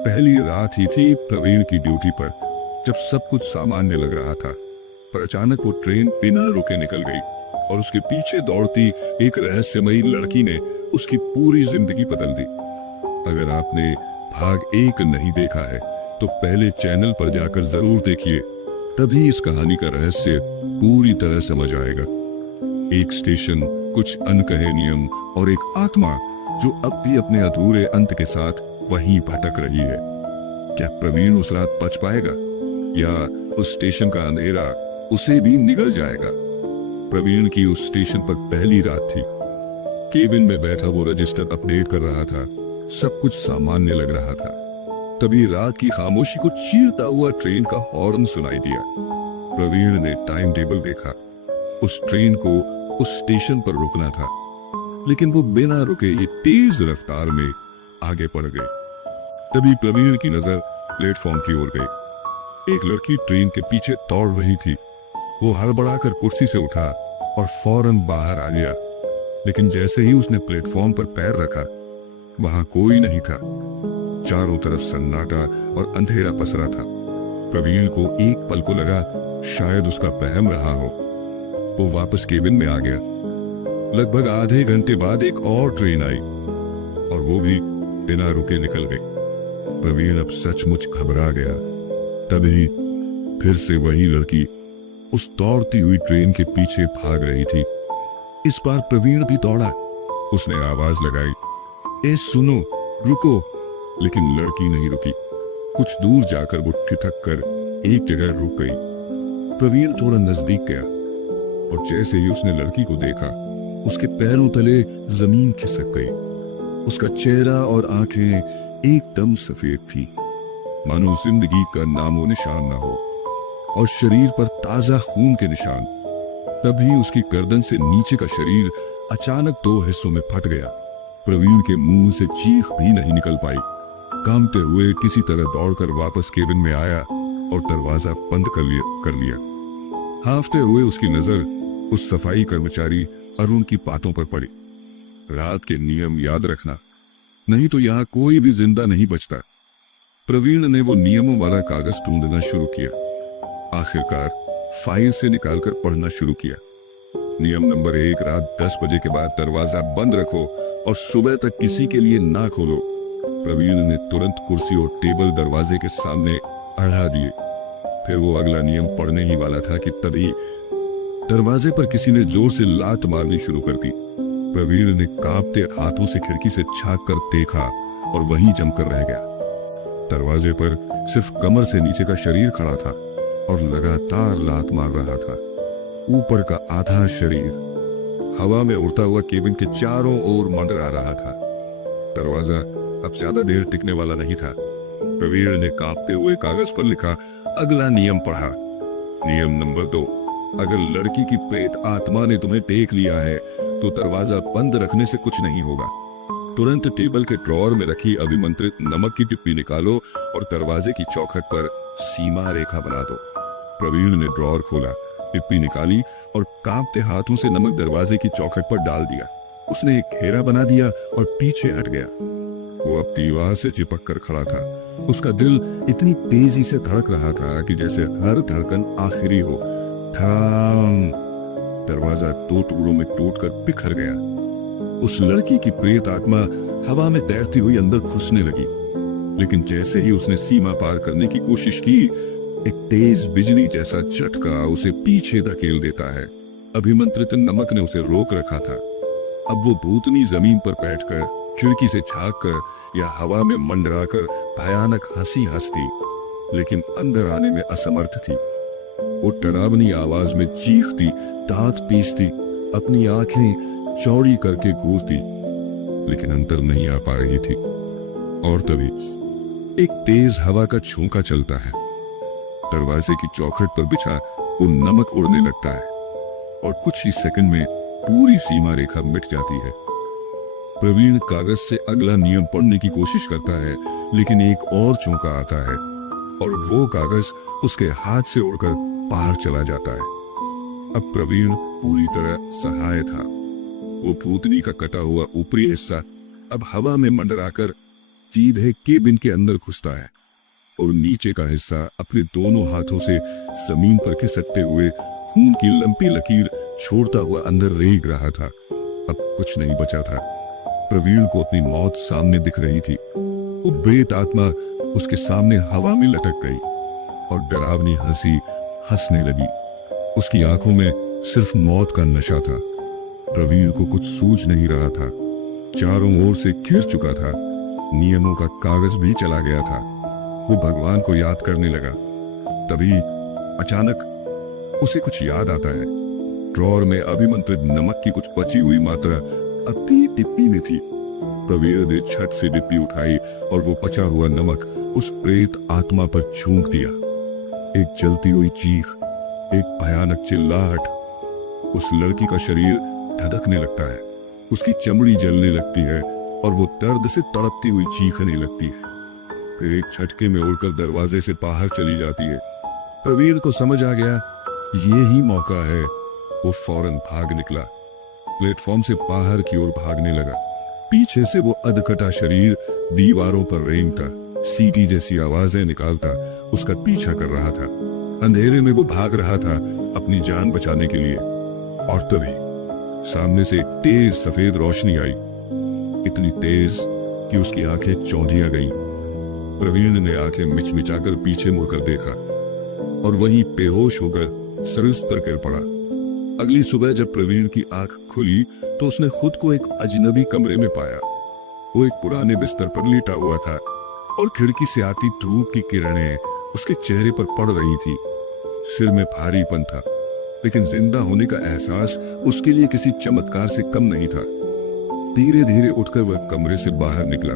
पहली रात ही थी प्रवीण की ड्यूटी पर, जब सब कुछ सामान्य लग रहा था। पर अचानक वो ट्रेन बिना रुके निकल गई और उसके पीछे दौड़ती एक रहस्यमयी लड़की ने उसकी पूरी जिंदगी बदल दी। अगर आपने भाग 1 नहीं देखा है तो पहले चैनल पर जाकर जरूर देखिए, तभी इस कहानी का रहस्य पूरी तरह समझ आएगा। एक स्टेशन, कुछ अनकहे नियम और एक आत्मा जो अब भी अपने अधूरे अंत के साथ वहीं भटक रही है। क्या प्रवीण उस रात बच पाएगा या उस स्टेशन का अंधेरा उसे भी निगल जाएगा? प्रवीण की उस स्टेशन पर पहली रात थी। केबिन में बैठा वो रजिस्टर अपडेट कर रहा था। सब कुछ सामान्य लग रहा था। तभी रात की खामोशी को चीरता हुआ ट्रेन का हॉर्न सुनाई दिया। प्रवीण ने टाइम टेबल देखा। उस ट्रेन को उस स्टेशन पर रुकना था, लेकिन वो बिना रुके ये तेज रफ्तार में आगे बढ़ गई। तभी प्रवीण की नजर प्लेटफॉर्म की ओर गई। एक लड़की ट्रेन के पीछे दौड़ रही थी। वो हड़बड़ाकर कुर्सी से उठा और फौरन बाहर आ गया, लेकिन जैसे ही उसने प्लेटफॉर्म पर पैर रखा, वहां कोई नहीं था। चारों तरफ सन्नाटा और अंधेरा पसरा था। प्रवीण को एक पल को लगा शायद उसका वहम रहा हो। वो वापस केबिन में आ गया। लगभग आधे घंटे बाद एक और ट्रेन आई और वो भी बिना रुके निकल गई। प्रवीण अब सचमुच घबरा गया। तभी फिर से वही लड़की उस दौड़ती हुई ट्रेन के पीछे भाग रही थी। इस बार प्रवीण भी दौड़ा। उसने आवाज लगाई, ए सुनो, रुको। लेकिन लड़की नहीं रुकी। कुछ दूर जाकर वो ठिठक कर एक जगह रुक गई। प्रवीण थोड़ा नजदीक गया और जैसे ही उसने लड़की को देखा, उसके पैरों तले जमीन खिसक गई। उसका चेहरा और आंखें एकदम सफेद थी, मानो जिंदगी का नामो निशान न हो, और शरीर पर ताजा खून के निशान। तभी उसकी गर्दन से नीचे का शरीर अचानक 2 हिस्सों में फट गया। प्रवीण के मुंह से चीख भी नहीं निकल पाई। कांपते हुए किसी तरह दौड़कर वापस केबिन में आया और दरवाजा बंद कर लिया। हांफते हुए उसकी नजर उस सफाई कर्मचारी अरुण की बातों पर पड़ी। रात के नियम याद रखना, नहीं तो यहाँ कोई भी जिंदा नहीं बचता। प्रवीण ने वो नियमों वाला कागज ढूंढना शुरू किया। आखिरकार फाइल से निकालकर पढ़ना शुरू किया। नियम नंबर 1, रात 10 बजे के बाद दरवाजा बंद रखो और सुबह तक किसी के लिए ना खोलो। प्रवीण ने तुरंत कुर्सी और टेबल दरवाजे के सामने अड़ा दिए। फिर वो अगला नियम पढ़ने ही वाला था कि तभी दरवाजे पर किसी ने जोर से लात मारनी शुरू कर दी। प्रवीण ने कांपते हाथों से खिड़की से झांक कर देखा और वहीं जमकर रह गया। दरवाजे पर सिर्फ कमर से नीचे का शरीर खड़ा था और लगातार लात मार रहा था। ऊपर का आधा शरीर हवा में उड़ता हुआ केबिन के चारों ओर मंडरा रहा था। दरवाजा अब ज्यादा देर टिकने वाला नहीं था। प्रवीण ने कांपते हुए कागज पर लिखा अगला नियम पढ़ा। नियम नंबर 2, अगर लड़की की प्रेत आत्मा ने तुम्हें देख लिया है तो दरवाजा बंद रखने से कुछ नहीं होगा। तुरंत टेबल के ड्रॉअर में रखी अभिमंत्रित नमक की टिप्पी निकालो और दरवाजे की चौखट पर सीमा रेखा बना दो। प्रवीण ने ड्रॉअर खोला, टिप्पी निकाली और कांपते हाथों से नमक दरवाजे की चौखट पर डाल दिया। उसने एक घेरा बना दिया और पीछे हट गया। वो अब दीवार से चिपक कर खड़ा था। उसका दिल इतनी तेजी से धड़क रहा था कि जैसे हर धड़कन आखिरी हो। धड़ाम! दरवाजा 2 टुकड़ों में टूटकर बिखर गया। उस लड़की की प्रेत आत्मा हवा में तैरती हुई अंदर घुसने लगी, लेकिन जैसे ही उसने सीमा पार करने की कोशिश की, एक तेज बिजली जैसा झटका उसे पीछे धकेल देता है। अभिमंत्रित नमक ने उसे रोक रखा था। अब वो भूतनी जमीन पर बैठकर, खिड़की से झांककर या हवा में मंडराकर भयानक हंसी हंसती, लेकिन अंदर आने में असमर्थ थी। वो डरावनी आवाज में चीखती, दांत पीसती, अपनी आंखें चौड़ी करके घूरती, लेकिन अंदर नहीं आ पा रही थी। और तभी एक तेज हवा का झोंका चलता है। दरवाजे की चौखट पर बिछा वो नमक उड़ने लगता है और कुछ ही सेकंड में पूरी सीमा रेखा मिट जाती है। प्रवीण कागज से अगला नियम पढ़ने की कोशिश करता है, लेकिन एक और झोंका आता है और वो कागज उसके हाथ से उड़कर बाहर चला जाता है। अब प्रवीण पूरी तरह सहाय था। वो भूतनी का कटा हुआ ऊपरी हिस्सा अब हवा में मंडराकर सीधे केबिन के अंदर घुसता है और नीचे का हिस्सा अपने दोनों हाथों से जमीन पर खिसकते हुए खून की लंबी लकीर छोड़ता हुआ अंदर रेंग रहा था। अब कुछ नहीं बचा था। प्रवीण को अपनी मौत सामने दिख रही थी। वो प्रेत आत्मा उसके सामने हवा में लटक गई और डरावनी हंसी हंसने लगी। उसकी आंखों में सिर्फ मौत का नशा था। प्रवीण को कुछ सूझ नहीं रहा था। चारों ओर से घिर चुका था। नियमों का कागज भी चला गया था। वो भगवान को याद करने लगा। तभी अचानक उसे कुछ याद आता है। ड्रॉर में अभिमंत्रित नमक की कुछ बची हुई मात्रा अति डिब्बी में थी। प्रवीण ने छत से डिब्बी उठाई और वो बचा हुआ नमक उस प्रेत आत्मा पर झोंक दिया। एक जलती हुई चीख, एक भयानक चिल्लाहट। उस लड़की का शरीर धधकने लगता है। उसकी चमड़ी जलने लगती है और वो दर्द से तड़पती हुई चीखने लगती है। फिर एक झटके में उड़कर दरवाजे से बाहर चली जाती है। प्रवीण को समझ आ गया ये ही मौका है। वो फौरन भाग निकला। प्लेटफॉर्म से बाहर की ओर भागने लगा। पीछे से वो अधकटा शरीर दीवारों पर रेंगता, सीटी जैसी आवाजें निकालता उसका पीछा कर रहा था। अंधेरे में वो भाग रहा था अपनी जान बचाने के लिए। और तभी सामने से एक तेज सफेद रोशनी आई, इतनी तेज कि उसकी आंखें चौंधिया गईं। प्रवीण ने आंखें मिचमिचाकर पीछे मुड़कर देखा और वहीं बेहोश होकर सरिस पर गिर पड़ा। अगली सुबह जब प्रवीण की आंख खुली तो उसने खुद को एक अजनबी कमरे में पाया। वो एक पुराने बिस्तर पर लेटा हुआ था और खिड़की से आती धूप की किरणें उसके चेहरे पर पड़ रही थी। सिर में भारीपन था, लेकिन जिंदा होने का एहसास उसके लिए किसी चमत्कार से कम नहीं था। धीरे धीरे उठकर वह कमरे से बाहर निकला।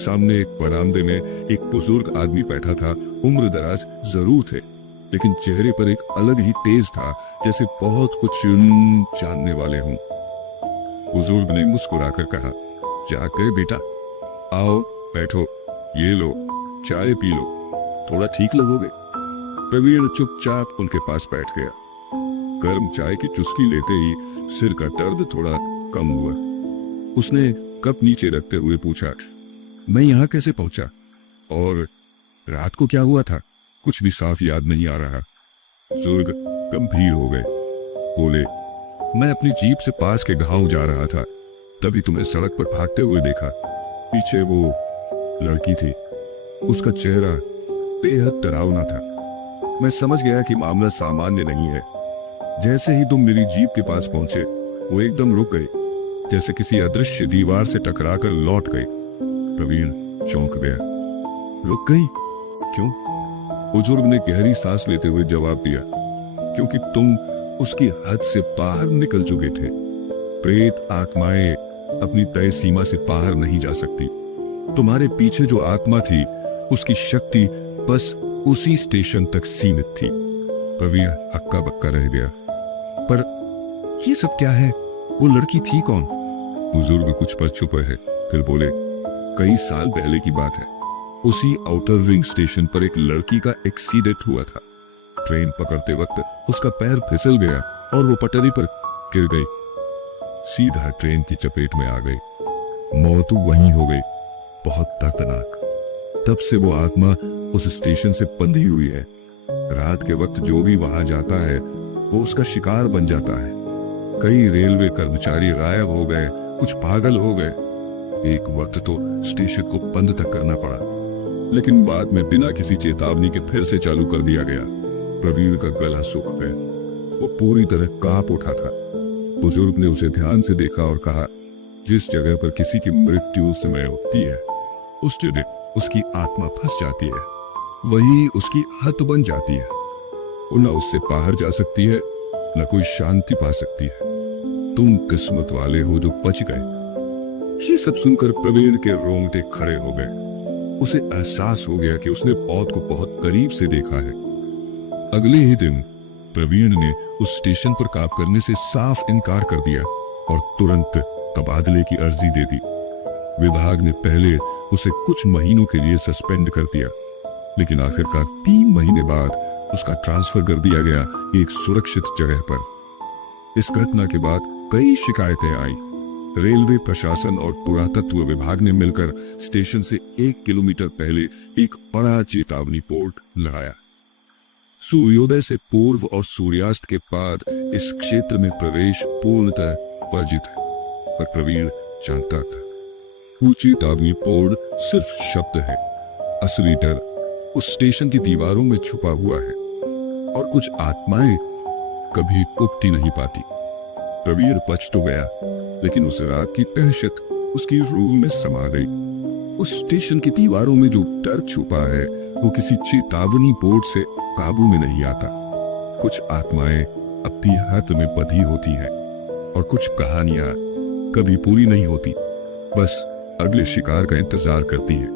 सामने एक बरामदे में एक बुजुर्ग आदमी बैठा था। उम्र दराज जरूर थे, लेकिन चेहरे पर एक अलग ही तेज था, जैसे बहुत कुछ जानने वाले हों। बुजुर्ग ने मुस्कुराकर कहा, जाग गए बेटा? आओ बैठो, ये लो चाय पी लो, थोड़ा ठीक लगोगे। प्रवीण चुपचाप उनके पास बैठ गया। गर्म चाय की चुस्की लेते ही सिर का दर्द थोड़ा कम हुआ। उसने कप नीचे रखते हुए पूछा, मैं यहाँ कैसे पहुंचा और रात को क्या हुआ था? कुछ भी साफ याद नहीं आ रहा। बुजुर्ग गंभीर हो गए, बोले, मैं अपनी जीप से पास के गांव जा रहा था, तभी तुम्हें सड़क पर भागते हुए देखा। पीछे वो लड़की थी। उसका चेहरा बेहद डरावना था। मैं समझ गया कि मामला सामान्य नहीं है। जैसे ही तुम मेरी जीप के पास पहुंचे, वो एकदम रुक गई, जैसे किसी अदृश्य दीवार से टकराकर लौट गई। प्रवीण चौंक गया। रुक गई? क्यों? बुजुर्ग ने गहरी सांस लेते हुए जवाब दिया, क्योंकि तुम उसकी हद से बाहर निकल चुके थे। प्रेत आत्माएं अपनी तय सीमा से बाहर नहीं जा सकती। तुम्हारे पीछे जो आत्मा थी, उसकी शक्ति बस उसी स्टेशन तक सीमित थी। प्रवीण हक्का बक्का रह गया। पर ये सब क्या है? वो लड़की थी कौन? बुजुर्ग कुछ पर चुप है, फिर बोले, कई साल पहले की बात है। उसी आउटर रिंग स्टेशन पर एक लड़की का एक्सीडेंट हुआ था। ट्रेन पकड़ते वक्त उसका पैर फिसल गया और वो पटरी पर गिर गई। सीधा ट्रेन की चपेट में आ गई। मौत वहीं हो गई, बहुत दर्दनाक। तब से वो आत्मा उस स्टेशन से बंधी हुई है। रात के वक्त जो भी वहां जाता है, वो उसका शिकार बन जाता है। कई रेलवे कर्मचारी गायब हो गए, कुछ पागल हो गए। एक वक्त तो स्टेशन को बंद तक करना पड़ा, लेकिन बाद में बिना किसी चेतावनी के फिर से चालू कर दिया गया। प्रवीण का गला सूख गया। वो पूरी तरह कांप उठा था। बुजुर्ग ने उसे ध्यान से देखा और कहा, जिस जगह पर किसी की मृत्यु समय होती है, उस जगह उसकी आत्मा फंस जाती है, वही उसकी हद बन जाती है। वो न उससे बाहर जा सकती है, न कोई शांति पा सकती है। तुम किस्मत वाले हो जो बच गए। ये सब सुनकर प्रवीण के रोंगटे खड़े हो गए। उसे एहसास हो गया कि उसने मौत को बहुत करीब से देखा है। अगले ही दिन प्रवीण ने उस स्टेशन पर काम करने से साफ इनकार कर दिया और तुरंत तबादले की अर्जी दे दी। विभाग ने पहले उसे कुछ महीनों के लिए सस्पेंड कर दिया, लेकिन आखिरकार 3 महीने बाद उसका ट्रांसफर कर दिया गया एक सुरक्षित जगह पर। इस घटना के बाद कई शिकायतें आई। रेलवे प्रशासन और पुरातत्व विभाग ने मिलकर स्टेशन से 1 किलोमीटर पहले एक बड़ा चेतावनी बोर्ड लगाया। सूर्योदय से पूर्व और सूर्यास्त के बाद इस क्षेत्र में प्रवेश पूर्णतः वर्जित है, पर प्रवीण जानता था वो चेतावनी बोर्ड सिर्फ शब्द है। असली डर उस स्टेशन की दीवारों में छुपा हुआ है और कुछ आत्माएं कभी उगती नहीं पाती। प्रवीण बच तो गया, लेकिन उस रात की दहशत उसकी रूह में समा गई। उस स्टेशन की दीवारों में जो डर छुपा है वो किसी चेतावनी बोर्ड से काबू में नहीं आता। कुछ आत्माएं अपनी हद में बंधी होती हैं और कुछ कहानियां कभी पूरी नहीं होती, बस अगले शिकार का इंतजार करती है।